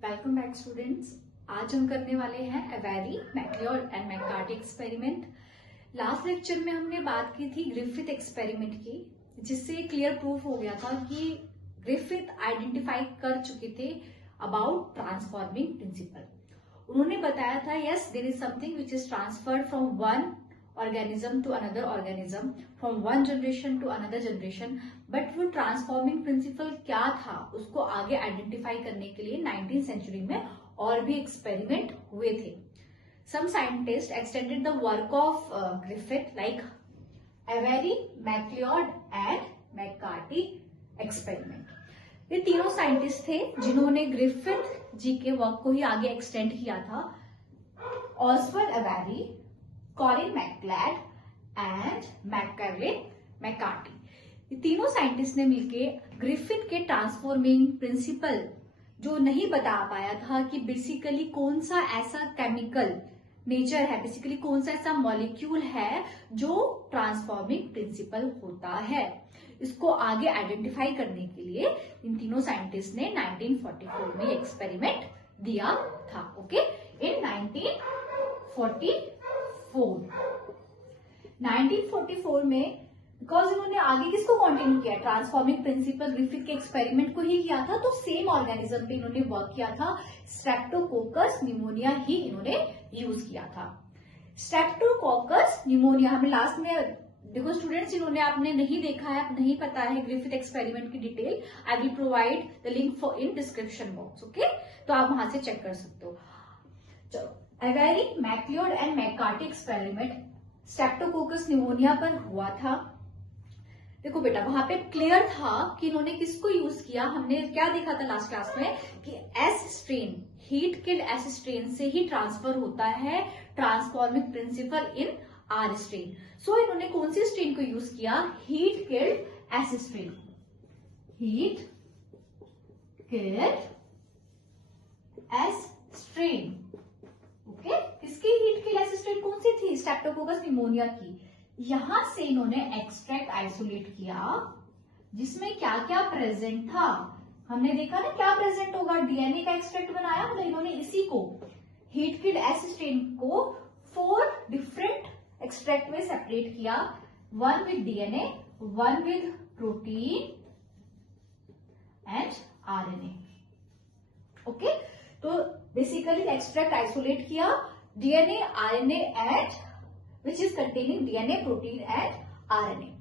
Welcome back students. आज हम करने वाले हैं Avery, MacLeod and McCarty experiment. Last lecture में हमने बात की थी ग्रिफिथ एक्सपेरिमेंट की, जिससे क्लियर प्रूफ हो गया था कि ग्रिफिथ आइडेंटिफाई कर चुके थे अबाउट ट्रांसफॉर्मिंग प्रिंसिपल। उन्होंने बताया था yes there is something which is transferred from one organism to another organism, from one generation to another generation, but वो ट्रांसफॉर्मिंग प्रिंसिपल क्या था उसको आगे आइडेंटिफाई करने के लिए 19th सेंचुरी में और भी एक्सपेरिमेंट हुए थे। Some scientist extended the work of Griffith like Avery, MacLeod and McCarty experiment. ये तीनों साइंटिस्ट थे जिन्होंने ग्रिफिथ जी के वर्क को ही आगे एक्सटेंड किया था। Oswald Avery, Colin MacLeod and Maclyn McCarty, ये तीनों साइंटिस्ट ने मिलके ग्रिफिथ के ट्रांसफॉर्मिंग प्रिंसिपल जो नहीं बता पाया था कि बेसिकली कौन सा ऐसा केमिकल नेचर है, बेसिकली कौन सा ऐसा मॉलिक्यूल है जो ट्रांसफॉर्मिंग प्रिंसिपल होता है, इसको आगे आइडेंटिफाई करने के लिए इन तीनों साइंटिस्ट ने 1944 में एक्सपेरिमेंट दिया था। ओके, इन 1944 में बिकॉज इन्होंने आगे किसको कंटिन्यू किया, ट्रांसफॉर्मिंग प्रिंसिपल ग्रिफिथ के एक्सपेरिमेंट को ही किया था, तो सेम ऑर्गेनिज्म पे इन्होंने वर्क किया था। स्ट्रेप्टोकोकस न्यूमोनिया ही इन्होंने यूज किया था। स्ट्रेप्टोकोकस न्यूमोनिया हमें लास्ट में देखो स्टूडेंट्स, इन्होंने आपने नहीं देखा है, नहीं पता है ग्रिफिथ एक्सपेरिमेंट की detail, I will provide the link for in description box. Okay, तो आप वहां से चेक कर सकते हो। चलो, Avery, MacLeod and McCarty experiment Streptococcus pneumoniae पर हुआ था। देखो बेटा, वहां पे क्लियर था कि इन्होंने किसको यूज किया। हमने क्या देखा था लास्ट क्लास में कि S strain, heat killed S strain से ही ट्रांसफर होता है transforming principle in R strain. So इन्होंने कौन सी स्ट्रेन को यूज किया, heat killed S strain, heat killed S strain. Okay, किसकी हीट किल्ड एस स्ट्रेन कौन सी थी, स्ट्रेप्टोकोकस न्यूमोनिया की। यहां से इन्होंने एक्सट्रैक्ट आइसोलेट किया जिसमें क्या क्या प्रेजेंट था। हमने देखा ना क्या प्रेजेंट होगा, डीएनए का एक्सट्रैक्ट बनाया, मतलब इन्होंने इसी को हीट किल्ड एस स्ट्रेन को 4 डिफरेंट एक्सट्रैक्ट में सेपरेट किया, one with DNA, one with protein and RNA. Okay, तो बेसिकली एक्सट्रैक्ट आइसोलेट किया DNA, RNA and which is containing DNA, protein and RNA.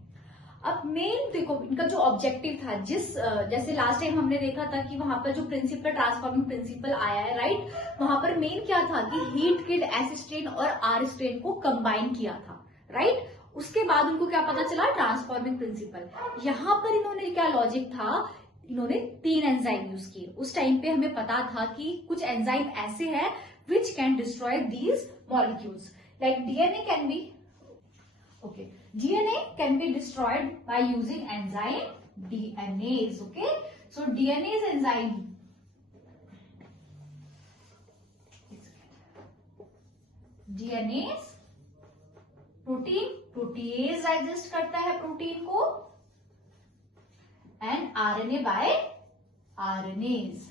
अब मेन देखो इनका जो ऑब्जेक्टिव था, जैसे लास्ट टाइम हमने देखा था कि वहां पर जो प्रिंसिपल ट्रांसफॉर्मिंग प्रिंसिपल आया है, राइट, वहां पर मेन क्या था कि हीट किल्ड एस स्ट्रेन और आर स्ट्रेन को कंबाइन किया था, राइट। उसके बाद उनको क्या पता चला, ट्रांसफॉर्मिंग प्रिंसिपल। यहां पर इन्होंने क्या लॉजिक था, इन्होंने 3 एंजाइम यूज किए। उस टाइम पे हमें पता था कि कुछ एंजाइम ऐसे हैं which can destroy these molecules, like DNA can be destroyed by using enzyme DNase. Okay, so DNase enzyme, DNase protease digest करता है प्रोटीन को, and RNA by RNase,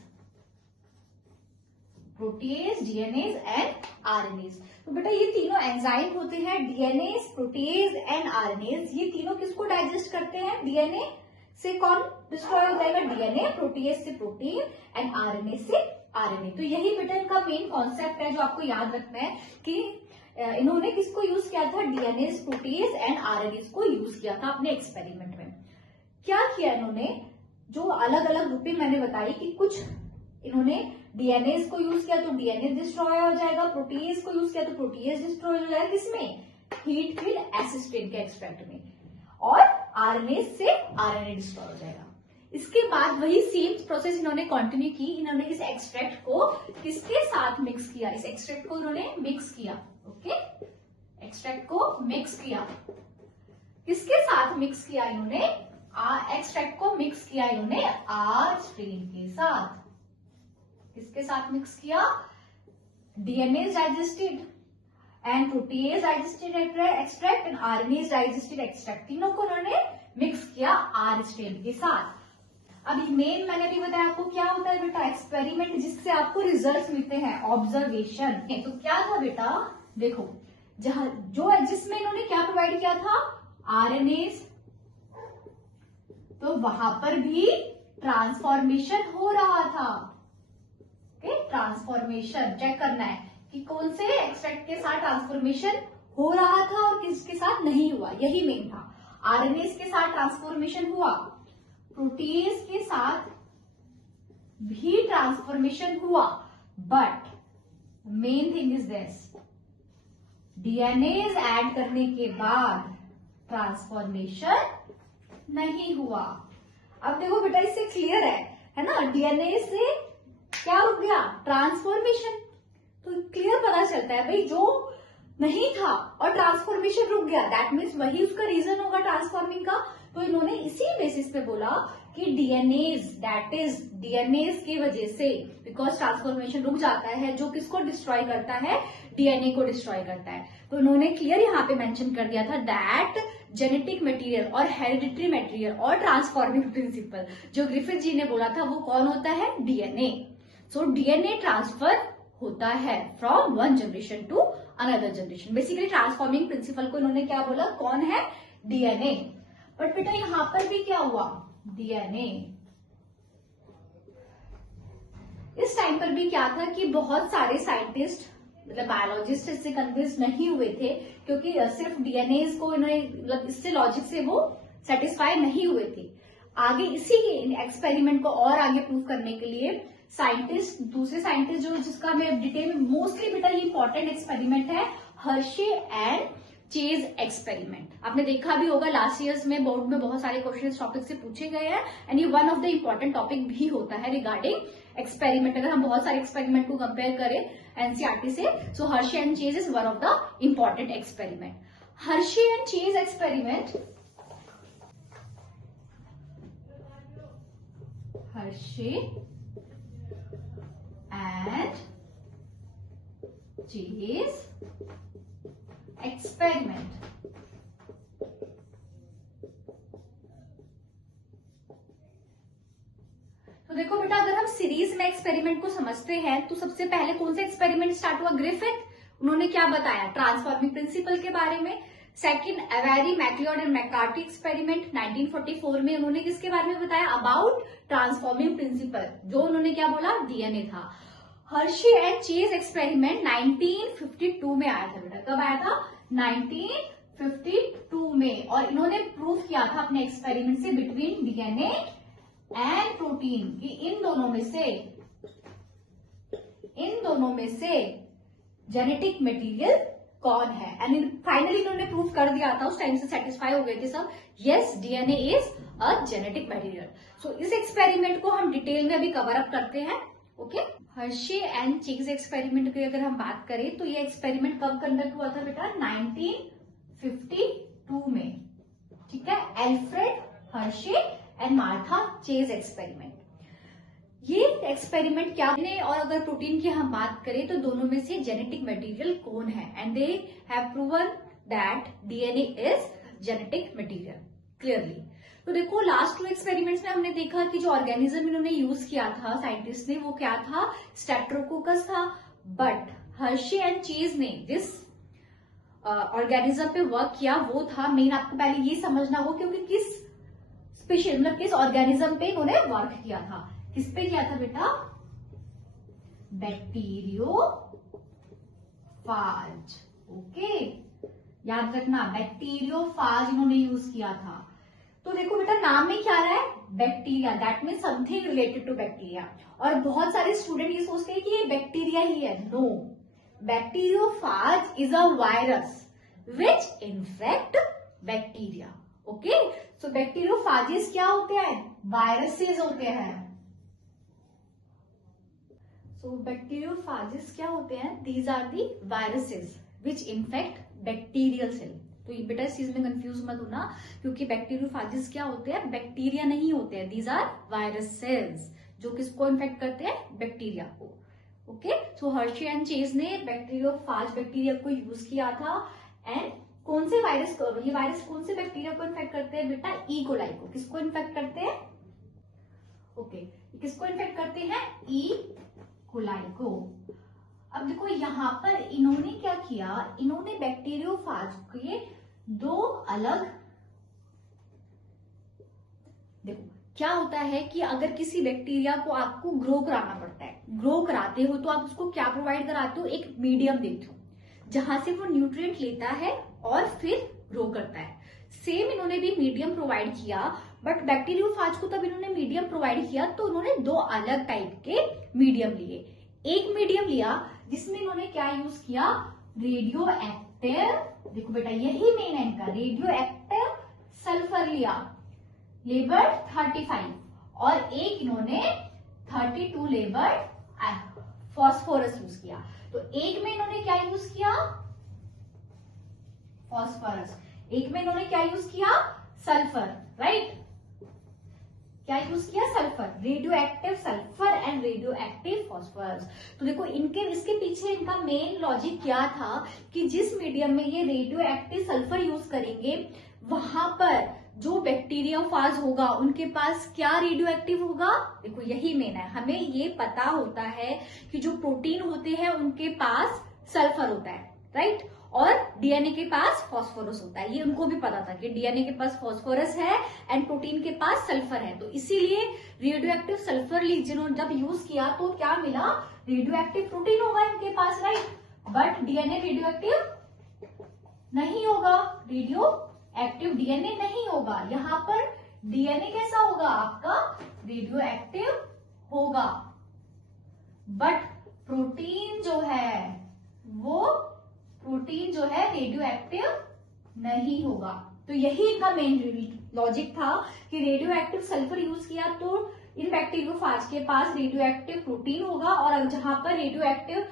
protease, DNAs and RNase. तो बेटा ये तीनों enzyme होते हैं, DNAs, protease and RNase. ये तीनों किसको डाइजेस्ट करते हैं, डीएनए से कौन डिस्ट्रॉय हो जाएगा, डीएनए, प्रोटीएज से प्रोटीन एंड आरएनए से आरएनए। तो यही बेटा इनका मेन कॉन्सेप्ट है जो आपको याद रखना है कि इन्होंने किसको यूज किया था, डीएनएज, प्रोटीएज एंड आरएनएज को यूज किया था अपने एक्सपेरिमेंट में। क्या किया इन्होंने, जो अलग अलग ग्रुपिंग मैंने बताई कि कुछ इन्होंने डीएनएज को यूज किया तो डीएनए डिस्ट्रॉय हो जाएगा, प्रोटीएज को यूज किया तो प्रोटीएज डिस्ट्रॉय हो जाएगा, किसमें, हीट किल्ड एस स्ट्रेन के एक्सट्रैक्ट में, और आरएनएज से आरएनए डिस्ट्रॉय हो जाएगा। इसके बाद वही सेम प्रोसेस इन्होंने कंटिन्यू की। इन्होंने इस एक्सट्रैक्ट को किसके साथ मिक्स किया, इस एक्सट्रैक्ट को इन्होंने मिक्स किया। ओके, एक्सट्रैक्ट को मिक्स किया, किसके साथ मिक्स किया इन्होंने, एक्सट्रैक्ट को मिक्स किया इन्होंने आर स्ट्रेन के साथ। किसके साथ मिक्स किया, DNAs digested and protease digested extract and RNase digested extract, तीनों को उन्होंने मिक्स किया आर स्ट्रेन के साथ। अभी मेन मैंने भी बताया आपको क्या होता है बेटा, एक्सपेरिमेंट जिससे आपको रिजल्ट्स मिलते हैं, ऑब्जर्वेशन। तो क्या था बेटा, देखो जहां जिसमें इन्होंने क्या प्रोवाइड किया था, आरएनए, तो वहां पर भी ट्रांसफॉर्मेशन हो रहा था। ट्रांसफॉर्मेशन चेक करना है कि कौन से एक्सट्रैक्ट के साथ ट्रांसफॉर्मेशन हो रहा था और किसके साथ नहीं हुआ, यही मेन था। आरएनए के साथ ट्रांसफॉर्मेशन हुआ, प्रोटीन्स के साथ भी ट्रांसफॉर्मेशन हुआ, but main thing is this, DNA add करने के बाद ट्रांसफॉर्मेशन नहीं हुआ। अब देखो बेटा इससे क्लियर है ना, डीएनए से क्या रुक गया, ट्रांसफॉर्मेशन। तो क्लियर पता चलता है भाई जो नहीं था और ट्रांसफॉर्मेशन रुक गया, दैट मीन्स वही उसका रीजन होगा ट्रांसफॉर्मिंग का। तो इन्होंने इसी बेसिस पे बोला कि डीएनए, दैट इज डीएनए की वजह से, बिकॉज ट्रांसफॉर्मेशन रुक जाता है, जो किसको डिस्ट्रॉय करता है, डीएनए को डिस्ट्रॉय करता है। तो इन्होंने क्लियर यहाँ पे मेंशन कर दिया था दैट जेनेटिक मटेरियल और हेरिडिटरी मटेरियल और ट्रांसफॉर्मिंग प्रिंसिपल, जो ग्रिफिथ जी ने बोला था वो कौन होता है, डीएनए। सो डीएनए ट्रांसफर होता है from one generation to another generation. Basically transforming principle को इन्होंने क्या बोला, कौन है, डीएनए। बट बेटा यहां पर भी क्या हुआ, डीएनए। इस टाइम पर भी क्या था कि बहुत सारे साइंटिस्ट मतलब बायोलॉजिस्ट इससे कन्विंस नहीं हुए थे, क्योंकि सिर्फ डीएनए को इन्होंने मतलब इससे लॉजिक से वो सेटिस्फाई नहीं हुए थे। आगे इसी एक्सपेरिमेंट को और आगे प्रूव करने के लिए साइंटिस्ट, दूसरे साइंटिस्ट जो जिसका मैं डिटेल में मोस्टली बेटा ये इंपॉर्टेंट एक्सपेरिमेंट है, हर्शे एंड चेज एक्सपेरिमेंट। आपने देखा भी होगा लास्ट ईयर्स में बोर्ड में बहुत सारे क्वेश्चन इस टॉपिक से पूछे गए हैं, एंड ये one of the important topic भी होता है रिगार्डिंग एक्सपेरिमेंट। अगर हम बहुत सारे एक्सपेरिमेंट को कंपेयर करें एनसीईआरटी से, so Hershey and Chase is one of the important experiment. Hershey and Chase experiment, Hershey and chase experiment। तो देखो बेटा अगर हम सीरीज में एक्सपेरिमेंट को समझते हैं तो सबसे पहले कौन सा एक्सपेरिमेंट स्टार्ट हुआ, ग्रिफिथ। उन्होंने क्या बताया, ट्रांसफॉर्मिंग प्रिंसिपल के बारे में। Second Avery, MacLeod and McCarty experiment 1944 में उन्होंने किसके बारे में बताया, अबाउट ट्रांसफॉर्मिंग प्रिंसिपल, जो उन्होंने क्या बोला, डीएनए था। हर्शे एंड चेज एक्सपेरिमेंट 1952 में आया था बेटा, कब आया था, 1952 में, और इन्होंने प्रूव किया था अपने एक्सपेरिमेंट से बिटवीन डीएनए एंड प्रोटीन कि इन दोनों में से जेनेटिक मटेरियल कौन है। एंड फाइनली इन्होंने प्रूव कर दिया था, उस टाइम से सेटिस्फाई हो गए थे सब, yes DNA is a genetic material. So इस एक्सपेरिमेंट को हम डिटेल में अभी कवर अप करते हैं। Okay, Hershey and Chase experiment की अगर हम बात करें तो ये एक्सपेरिमेंट कब कंडक्ट हुआ था बेटा, 1952 में, ठीक है, Alfred Hershey and Martha chase experiment. ये एक्सपेरिमेंट क्या है, और अगर प्रोटीन की हम बात करें तो दोनों में से जेनेटिक मटेरियल कौन है, and they have proven that DNA is genetic material clearly. तो देखो लास्ट 2 एक्सपेरिमेंट्स में हमने देखा कि जो ऑर्गेनिज्म इन्होंने यूज किया था साइंटिस्ट ने, वो क्या था, स्ट्रेप्टोकोकस था। बट हर्शे एंड चेज ने जिस ऑर्गेनिज्म पे वर्क किया वो था, मेन आपको पहले ये समझना होगा क्योंकि किस स्पेशल मतलब किस ऑर्गेनिज्म पे उन्होंने वर्क किया था। किस पे किया था बेटा, बैक्टीरियोफाज। ओके, याद रखना बैक्टीरियोफाज इन्होंने यूज किया था। तो देखो बेटा नाम में क्या रहा है, bacteria, that mean something related to bacteria. और बहुत सारे स्टूडेंट ये सोचते हैं कि ये बैक्टीरिया ही है, no, bacteriophage is a virus which infect bacteria. Okay, so bacteriophages क्या होते हैं, वायरसेस होते हैं। सो बैक्टीरियोफाजिस क्या होते हैं, these are the viruses which infect bacterial cell. तो ये बेटा इस चीज में कंफ्यूज मत होना, क्योंकि बैक्टीरियोफाजिस क्या होते हैं, बैक्टीरिया नहीं होते हैं, दीज आर वायरसेस जो किसको इन्फेक्ट करते हैं, बैक्टीरिया को। Okay, so Hershey and chase ने बैक्टीरियोफाज बैक्टीरिया को यूज किया था। एंड कौन से वायरस को, ये वायरस कौन से बैक्टीरिया को इन्फेक्ट करते हैं बेटा, ई कोलाई को। किसको इन्फेक्ट करते हैं, ओके, किसको इन्फेक्ट करते हैं? ई कोलाई को। अब देखो यहां पर इन्होंने क्या किया, इन्होंने बैक्टीरियोफाज के दो अलग, देखो क्या होता है कि अगर किसी बैक्टीरिया को आपको ग्रो कराना पड़ता है, ग्रो कराते हो तो आप उसको क्या प्रोवाइड कराते हो? एक मीडियम देते हो जहां से वो न्यूट्रिएंट लेता है और फिर ग्रो करता है। सेम इन्होंने भी मीडियम प्रोवाइड किया, बट बैक्टीरियोफाज को तब इन्होंने मीडियम प्रोवाइड किया तो उन्होंने दो अलग टाइप के मीडियम लिए। एक मीडियम लिया जिसमें इन्होंने क्या यूज किया? रेडियो एक्टिव, देखो बेटा यही मेन है इनका, रेडियो एक्टिव सल्फर लिया, लेबर 35, और एक इन्होंने 32 लेबर फॉस्फोरस यूज किया। तो एक में इन्होंने क्या यूज किया? फॉस्फोरस। एक में इन्होंने क्या यूज किया? Sulphur, right? क्या यूज किया? Sulphur, radio active sulphur and radio active phosphorus. तो देखो इनके इसके पीछे इनका मेन लॉजिक क्या था कि जिस मीडियम में ये रेडियो एक्टिव सल्फर यूज करेंगे वहां पर जो बैक्टीरियोफाज होगा उनके पास क्या रेडियो एक्टिव होगा? देखो यही मेन है, हमें ये पता होता है कि जो प्रोटीन होते हैं उनके पास सल्फर होता है, राइट? और डीएनए के पास फॉस्फोरस होता है। ये उनको भी पता था कि डीएनए के पास फॉस्फोरस है एंड प्रोटीन के पास सल्फर है। तो इसीलिए रेडियो एक्टिव सल्फर जिन्होंने जब यूज किया तो क्या मिला? रेडियो एक्टिव प्रोटीन होगा इनके पास, right? But DNA radioactive नहीं होगा, रेडियो एक्टिव डीएनए नहीं होगा। यहां पर डीएनए कैसा होगा? आपका रेडियो एक्टिव होगा, बट प्रोटीन जो है वो प्रोटीन जो है रेडियो एक्टिव नहीं होगा। तो यही इनका मेन लॉजिक था कि रेडियो एक्टिव सल्फर यूज किया तो इन बैक्टीरियोफाज के पास रेडियो एक्टिव प्रोटीन होगा, और जहां पर रेडियो एक्टिव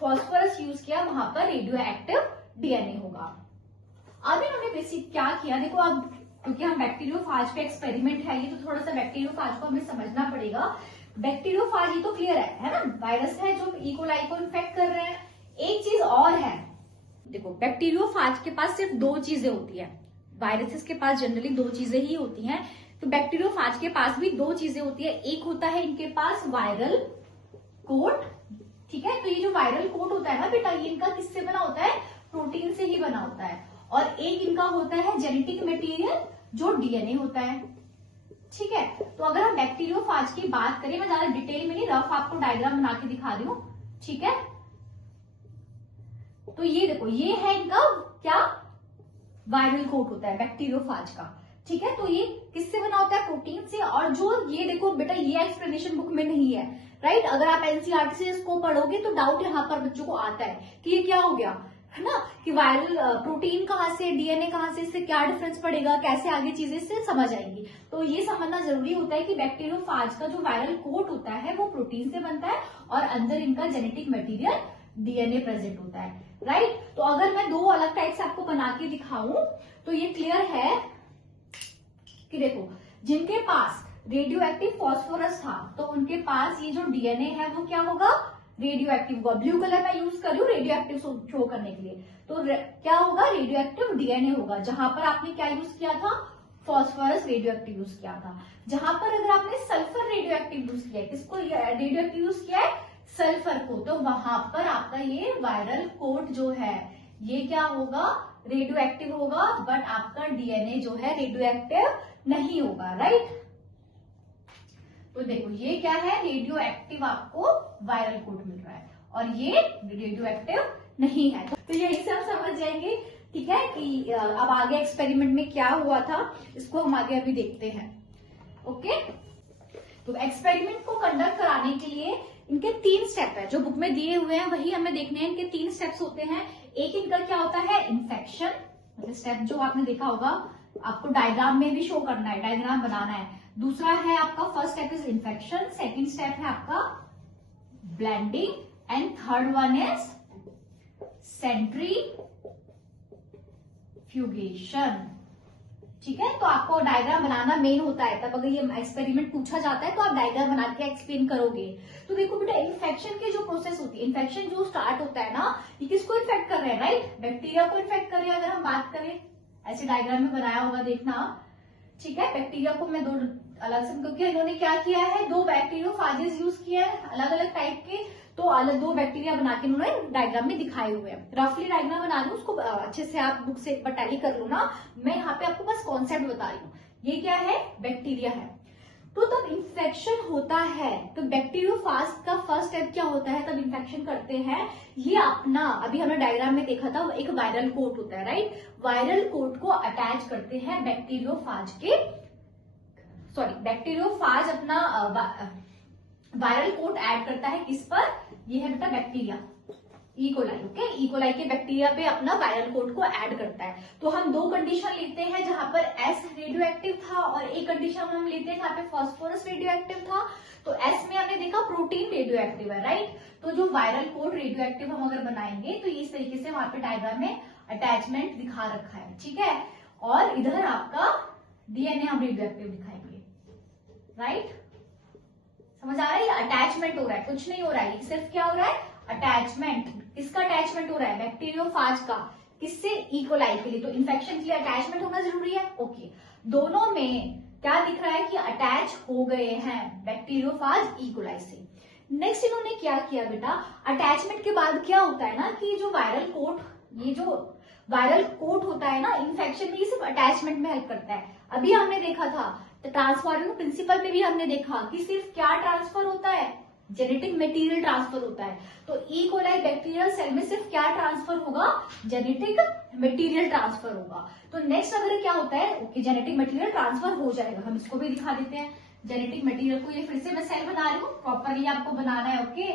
फॉस्फोरस यूज किया वहां पर रेडियो एक्टिव डीएनए होगा। अब इन्होंने बेसिक क्या किया, देखो अब क्योंकि हम बैक्टीरियोफाज पे एक्सपेरिमेंट है ये, तो थोड़ा सा बैक्टीरियोफाज को हमें समझना पड़ेगा। बैक्टीरियोफाज ये तो क्लियर है ना, वायरस है जो ई कोलाई को इन्फेक्ट कर रहे हैं। एक चीज और है, देखो बैक्टीरियोफाज के पास सिर्फ दो चीजें होती है, वायरसेस के पास जनरली दो चीजें ही होती हैं, तो बैक्टीरियोफाज के पास भी दो चीजें होती है। एक होता है इनके पास वायरल कोट, ठीक है? तो ये जो वायरल कोट होता है ना बेटा, ये इनका किससे बना होता है? प्रोटीन से ही बना होता है। और एक इनका होता है जेनेटिक मटेरियल जो डीएनए होता है, ठीक है? तो अगर हम बैक्टीरियोफाज की बात करें, मैं ज्यादा डिटेल में नहीं, रफ आपको डायग्राम बना के दिखा रही हूं, ठीक है? तो ये देखो ये है इनका क्या? वायरल कोट होता है बैक्टीरियोफाज का, ठीक है? तो ये किससे बना होता है? प्रोटीन से। और जो ये देखो बेटा ये एक्सप्लेनेशन बुक में नहीं है, राइट? अगर आप एनसीईआरटी से इसको पढ़ोगे तो डाउट यहाँ पर बच्चों को आता है कि ये क्या हो गया, है ना? कि वायरल प्रोटीन कहाँ से, डीएनए कहाँ से, इससे क्या डिफरेंस पड़ेगा, कैसे आगे चीजें इससे समझ आएंगी। तो ये समझना जरूरी होता है कि बैक्टीरियोफाज का जो वायरल कोट होता है वो प्रोटीन से बनता है और अंदर इनका जेनेटिक मटेरियल डीएनए प्रेजेंट होता है, राइट? तो अगर मैं दो अलग टाइप से आपको बना के दिखाऊं तो ये क्लियर है कि देखो जिनके पास रेडियो एक्टिव फॉस्फोरस था तो उनके पास ये जो डीएनए है वो क्या होगा? रेडियो एक्टिव होगा। ब्लू कलर मैं यूज कर रही हूँ रेडियो एक्टिव शो करने के लिए, तो क्या होगा? रेडियो एक्टिव डीएनए होगा। जहां पर आपने क्या यूज किया था? फॉस्फोरस रेडियो एक्टिव यूज किया था। जहां पर अगर आपने सल्फर रेडियो एक्टिव यूज किया है, किसको रेडियो एक्टिव यूज किया है? सल्फर को, तो वहां पर आपका ये वायरल कोट जो है ये क्या होगा? रेडियो एक्टिव होगा, बट आपका डीएनए जो है रेडियो एक्टिव नहीं होगा, राइट? तो देखो ये क्या है? रेडियो एक्टिव आपको वायरल कोट मिल रहा है और ये रेडियो एक्टिव नहीं है। तो यही से हम समझ जाएंगे, ठीक है, कि अब आगे एक्सपेरिमेंट में क्या हुआ था इसको हम आगे अभी देखते हैं। ओके, तो एक्सपेरिमेंट को कंडक्ट कराने के लिए इनके 3 स्टेप है, जो बुक में दिए हुए हैं वही हमें देखने हैं। इनके 3 स्टेप्स होते हैं। एक इनका क्या होता है? इन्फेक्शन, मतलब स्टेप जो आपने देखा होगा, आपको डायग्राम में भी शो करना है, डायग्राम बनाना है। दूसरा है आपका first step is infection, second step है आपका blending and third one is centrifugation, ठीक है? तो आपको डायग्राम बनाना मेन होता है, तब अगर ये एक्सपेरिमेंट पूछा जाता है तो आप डायग्राम बना के एक्सप्लेन करोगे। तो देखो बेटा इन्फेक्शन की जो प्रोसेस होती है, इन्फेक्शन जो स्टार्ट होता है ना, ये किसको इन्फेक्ट कर रहे हैं? राइट, बैक्टीरिया को इन्फेक्ट कर रहे हैं। अगर हम बात करें, ऐसे डायग्राम में बनाया होगा देखना, ठीक है? बैक्टीरिया को मैं दो अलग से, क्योंकि इन्होंने क्या किया है, दो बैक्टीरियोफाजेस यूज किया है अलग अलग टाइप के, तो अलग दो बैक्टीरिया बना के उन्होंने डायग्राम में दिखाए हुए हैं। रफली डायग्राम बना रही हूँ, उसको अच्छे से आप बुक से एक बार टैली कर लो ना, मैं यहाँ पे आपको बस कॉन्सेप्ट बता रही हूँ। ये क्या है, बैक्टीरिया है। तो तब इंफेक्शन होता है तो बैक्टीरियोफाज का फर्स्ट स्टेप क्या होता है, तब इंफेक्शन करते हैं, ये अपना अभी हमने डायग्राम में देखा था, एक वायरल कोट होता है, राइट। वायरल कोट को अटैच करते हैं बैक्टीरियोफाज के, सॉरी बैक्टीरियोफाज अपना वायरल कोट ऐड करता है किस पर, ये है बेटा बैक्टीरिया, इकोलाई। ओके, इकोलाई के बैक्टीरिया पे अपना वायरल कोट को ऐड करता है। तो हम दो कंडीशन लेते हैं जहां पर एस रेडियो एक्टिव था, और एक कंडीशन हम लेते हैं जहां पे फास्फोरस रेडियो एक्टिव था। तो एस में हमने देखा प्रोटीन रेडियो एक्टिव है, राइट। तो जो वायरल कोट रेडियो एक्टिव हम अगर बनाएंगे तो इस तरीके से वहां पे डायग्राम में अटैचमेंट दिखा रखा है, ठीक है। और इधर आपका डीएनए हम रेडियो एक्टिव दिखाएंगे, राइट। समझ आ रहा है, अटैचमेंट हो रहा है, कुछ नहीं हो रहा है, सिर्फ क्या हो रहा है, अटैचमेंट। किसका अटैचमेंट हो रहा है, बैक्टीरियोफाज का, किससे, इकोलाई के लिए। तो इन्फेक्शन के लिए अटैचमेंट होना जरूरी है, ओके। दोनों में क्या दिख रहा है कि अटैच हो गए हैं बैक्टीरियोफाज इकोलाई से। नेक्स्ट इन्होंने क्या किया बेटा, अटैचमेंट के बाद क्या होता है ना कि जो वायरल कोट, ये जो वायरल कोट होता है ना इन्फेक्शन में, ये सिर्फ अटैचमेंट में हेल्प करता है। अभी हमने देखा था तो ट्रांसफॉर्मिंग प्रिंसिपल में भी हमने देखा कि सिर्फ क्या ट्रांसफर होता है, जेनेटिक मटेरियल ट्रांसफर होता है। तो ई कोलाई बैक्टीरियल सेल में सिर्फ क्या ट्रांसफर होगा, जेनेटिक मटेरियल ट्रांसफर होगा। तो नेक्स्ट अगर क्या होता है, ओके जेनेटिक मटेरियल ट्रांसफर हो जाएगा, हम इसको भी दिखा देते हैं जेनेटिक मटेरियल को। ये फिर से मैं सेल बना रही हूँ, प्रॉपरली आपको बनाना है, ओके।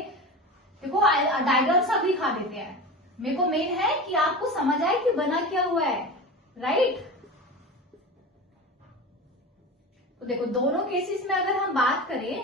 देखो डायग्राम सब दिखा देते हैं, मेरे को मेन है कि आपको समझ आए कि बना क्या हुआ है, राइट। तो देखो दोनों केसेस में अगर हम बात करें,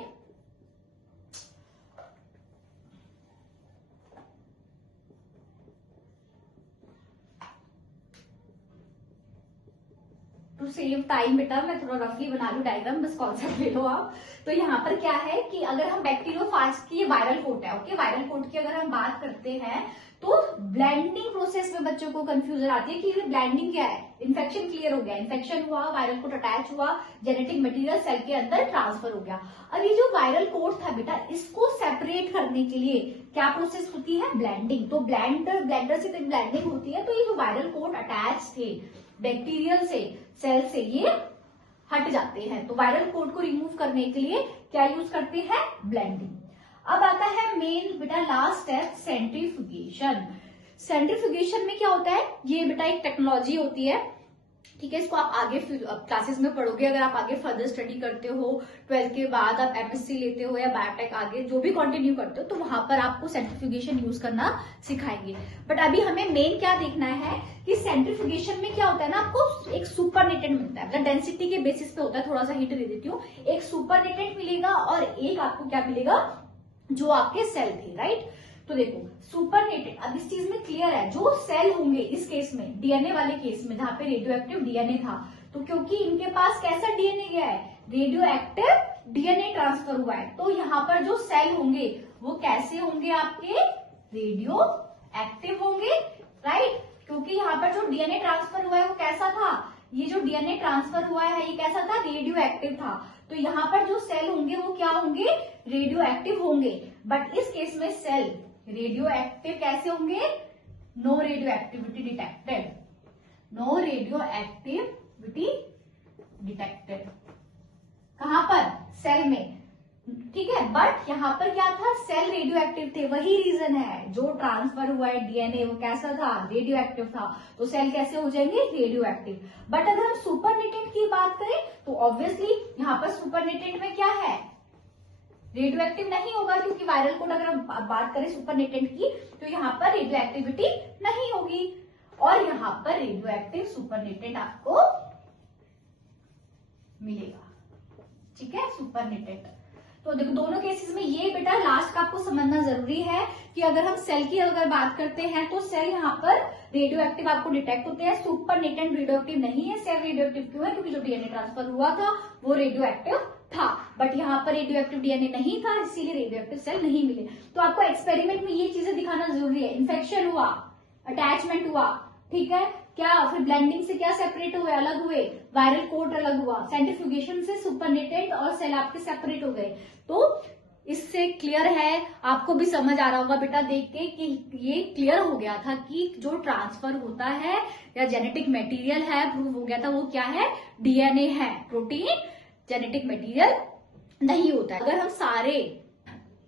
टू सेव टाइम बेटा मैं थोड़ा रफली बना लू डायग्राम, बस कॉन्सेप्ट ले लो आप। तो यहाँ पर क्या है कि अगर हम बैक्टीरियोफाज की, ये वायरल कोट है, ओके। वायरल कोट की अगर हम बात करते हैं तो ब्लेंडिंग प्रोसेस में बच्चों को कंफ्यूजन आती है कि ये ब्लेंडिंग क्या है। इन्फेक्शन क्लियर हो गया, इन्फेक्शन हुआ, वायरल कोट अटैच हुआ, जेनेटिक मटेरियल सेल के अंदर ट्रांसफर हो गया। अब ये जो वायरल कोट था बेटा, इसको सेपरेट करने के लिए क्या प्रोसेस होती है, ब्लेंडिंग। तो ब्लेंडर से ब्लेंडिंग होती है। तो ये जो वायरल कोट अटैच थे बैक्टीरियल से, सेल से, ये हट जाते हैं। तो वायरल कोट को रिमूव करने के लिए क्या यूज करते हैं, ब्लेंडिंग। अब आता है मेन बेटा लास्ट स्टेप, सेंट्रीफ्यूगेशन। सेंट्रीफ्यूगेशन में क्या होता है, ये बेटा एक टेक्नोलॉजी होती है, ठीक है। इसको आप आगे क्लासेस में पढ़ोगे, अगर आप आगे फर्दर स्टडी करते हो, 12th के बाद आप एमएससी लेते हो या बायोटेक आगे जो भी कंटिन्यू करते हो, तो वहां पर आपको सेंट्रीफ्यूगेशन यूज करना सिखाएंगे। बट अभी हमें मेन क्या देखना है कि सेंट्रीफ्यूगेशन में क्या होता है ना, आपको एक सुपरनेटेंट मिलता है, मतलब डेंसिटी के बेसिस पे होता है, थोड़ा सा हिंट दे देती हूँ। एक सुपरनेटेंट मिलेगा और एक आपको क्या मिलेगा, जो आपके सेल थे, राइट। तो देखो सुपरनेटेड, अब इस चीज में क्लियर है, जो सेल होंगे इस केस में, डीएनए वाले केस में जहां पे रेडियो एक्टिव डीएनए था, तो क्योंकि इनके पास कैसा डीएनए गया है, रेडियो एक्टिव डीएनए ट्रांसफर हुआ है, तो यहाँ पर जो सेल होंगे वो कैसे होंगे, आपके रेडियो एक्टिव होंगे, राइट। क्योंकि यहाँ पर जो डीएनए ट्रांसफर हुआ है वो कैसा था, ये जो डीएनए ट्रांसफर हुआ है ये कैसा था, रेडियो एक्टिव था। तो यहाँ पर जो सेल होंगे वो क्या होंगे, रेडियो एक्टिव होंगे। बट इस केस में सेल रेडियो एक्टिव कैसे होंगे, no radio activity detected, no radio activity detected. कहां पर, सेल में, ठीक है। बट यहाँ पर क्या था, सेल रेडियो एक्टिव थे, वही रीजन है, जो ट्रांसफर हुआ है डीएनए वो कैसा था, रेडियो एक्टिव था, तो सेल कैसे हो जाएंगे, रेडियो एक्टिव। बट अगर हम सुपरनेटेंट की बात करें तो ऑब्वियसली यहाँ पर सुपरनेटेंट में क्या है, रेडियो एक्टिव नहीं होगा, क्योंकि वायरल कोड अगर हम बात करें सुपरनेटेंट की तो यहाँ पर रेडियो एक्टिविटी नहीं होगी, और यहाँ पर रेडियो एक्टिव सुपरनेटेंट आपको मिलेगा, ठीक है, सुपरनेटेंट। तो देखो दोनों केसेस में ये बेटा लास्ट का आपको समझना जरूरी है कि अगर हम सेल की अगर बात करते हैं तो सेल यहाँ पर रेडियो एक्टिव आपको डिटेक्ट होते हैं, सुपरनेटेंट रेडियो एक्टिव नहीं है। सेल रेडियो एक्टिव क्यों है, क्योंकि जो डीएनए ट्रांसफर हुआ था वो रेडियो एक्टिव था, बट यहाँ पर रेडियो एक्टिव डीएनए नहीं था, इसीलिए रेडियो एक्टिव सेल नहीं मिले। तो आपको एक्सपेरिमेंट में ये चीजें दिखाना जरूरी है, इन्फेक्शन हुआ, अटैचमेंट हुआ, ठीक है, क्या फिर ब्लेंडिंग से क्या सेपरेट हुए, अलग हुए, वायरल कोट अलग हुआ, सेंट्रीफ्यूगेशन से सुपरनेटेड और सेल आपके सेपरेट हो गए। तो इससे क्लियर है, आपको भी समझ आ रहा होगा बेटा देख के कि ये क्लियर हो गया था कि जो ट्रांसफर होता है या जेनेटिक मटेरियल है, प्रूव हो गया था वो क्या है, डीएनए है, प्रोटीन जेनेटिक मटेरियल नहीं होता है। अगर हम सारे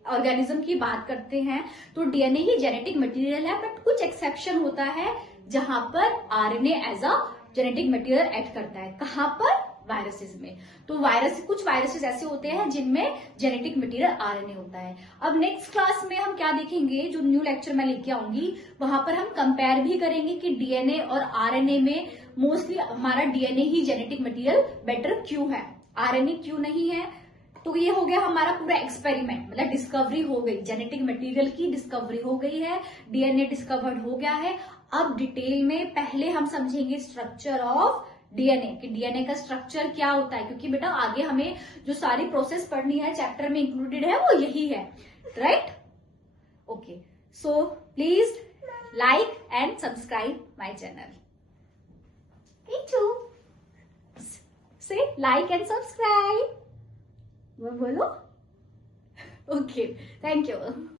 ऑर्गेनिज्म की बात करते हैं तो डीएनए ही जेनेटिक मटेरियल है, बट कुछ एक्सेप्शन होता है जहां पर RNA as a genetic material add करता है। कहां पर, वायरसेस में। तो कुछ वायरसेस ऐसे होते हैं जिनमें जेनेटिक मटेरियल आरएनए होता है। अब नेक्स्ट क्लास में हम क्या देखेंगे, जो न्यू लेक्चर मैं लेके आऊंगी वहां पर हम कंपेयर भी करेंगे कि डीएनए और आरएनए में मोस्टली हमारा डीएनए ही जेनेटिक मटेरियल बेटर क्यों है, आरएनए क्यों नहीं है। तो ये हो गया हमारा पूरा एक्सपेरिमेंट, मतलब डिस्कवरी हो गई, जेनेटिक मटेरियल की डिस्कवरी हो गई है, डीएनए डिस्कवर्ड हो गया है। अब डिटेल में पहले हम समझेंगे स्ट्रक्चर ऑफ डीएनए, कि डीएनए का स्ट्रक्चर क्या होता है, क्योंकि बेटा आगे हमें जो सारी प्रोसेस पढ़नी है चैप्टर में इंक्लूडेड है वो यही है, right. Okay, so please like and subscribe my channel. से लाइक एंड सब्सक्राइब बोलो। Okay, thank you.